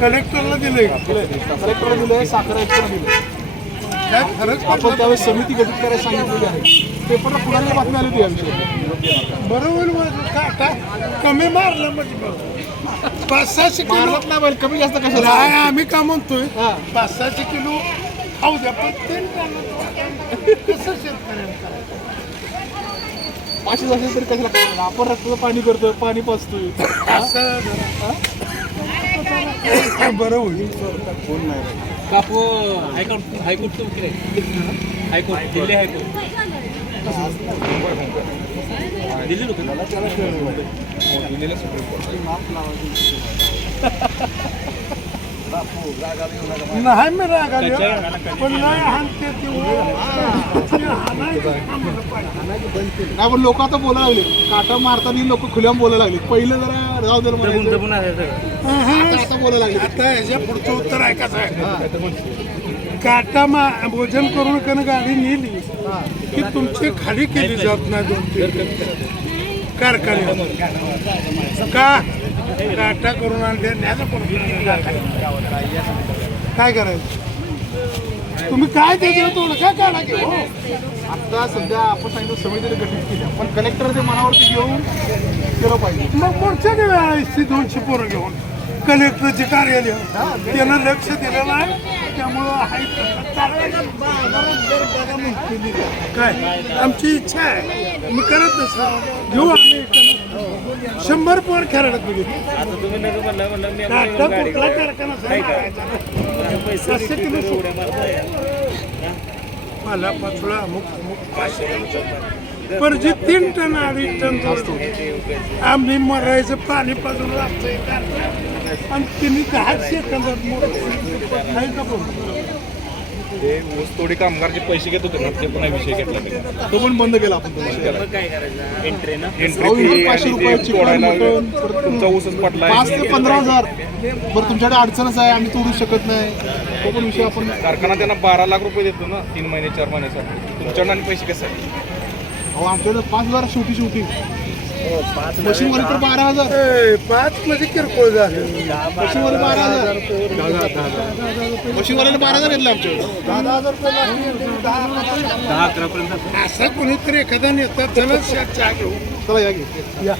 कलेक्टरला दिले कलेक्टर दिले साखर दिले आपण त्यावेळेस समिती गठीत करायला सांगितलेली आहे. पेपरला पुण्याच्या बातम्या आली होती याविषयी बरोबर काय कमी मारलं म्हणजे. पाच सहाशे किलो नाही कमी जास्त कशाला? आम्ही का म्हणतोय? हा. पाच सहाशे किलो खाऊ द्या पण कसं शेतकऱ्यांना? पाचशे असेल तरी कशाला आपण रक्ताचं पाणी करतोय पाणी पाचतोय. असं बरं होईल. कापू हायकोर्ट हायकोर्ट वकील आहे हायकोर्ट दिल्ली हायकोर्ट. दिल्ली? नाही मी राग आले. पण नाही हाणते लोक आता बोलायला लागले. काटा मारताना लोक खुल्याम बोलायला लागले. पहिलं जरा राव दर आता बोलायला लागले. आता ह्याच्या पुढचं उत्तर ऐकायचं आहे. काटा मा भोजन करून का गाडी नेली की तुमची खाली केली जात नाही दोन तीन. कारखाने का? काटा करून आणले कोण काय करायचं? तुम्ही काय त्याच्यावर तोड काय काढा की? हो. आता सध्या आपण सांगितलं समितीने गठीत केली. पण कलेक्टर ते मनावरती घेऊन केलं पाहिजे. मग पुढच्या ऐंशी दोनशे पोरं घेऊन. कलेक्टरचे कार्यालय. त्यानं लक्ष दिलेलं आहे. त्यामुळं. काय? आमची इच्छा आहे. मी करत नसं घेऊ आम्ही. शंभर पोर खेळाडत बघितलं कुठला कारखाना किलो मला पाचोळा अमुक अमुक पाचशे पण जे तीन टन अडीच टन असतो आम्ही मरायचं पाणी पाजून लागतंय आणि बघ ते ऊसतोडी कामगारचे पैसे घेत होते ना ते पण हा विषय घेतला तो पण बंद केला आपण तो विषय. मग काय करायचं? एंट्री ना? एंट्री अहो, फी इथं पाचशे आणि रुपये ते चिकन, तोडायला मटण, परत तुमचा ऊसच पटलाय पाच ते पंधरा हजार. बरं तुमच्याकडे अडचणच आहे आम्ही तोडू शकत नाही. तो पण विषय आपण कारखाना त्यांना बारा लाख रुपये देतो ना तीन महिने चार महिन्यासाठी. तुमच्याकडे आणि पैसे कसे आहे अहो आमच्याकडे पाच हजार शेवटी शेवटी. मशीनवर तर बारा हजार. ए, पाच मध्ये किरकोळ झाले. मशीनवर बारा हजार. मशीनवाल्याला बारा हजार घेतले आमच्याकडे दहा हजार रुपये लागतील. दहा हजार. दहा अकरा पर्यंत असं कोणीतरी एखादा नेता चला चहा घेऊ चला या घे या.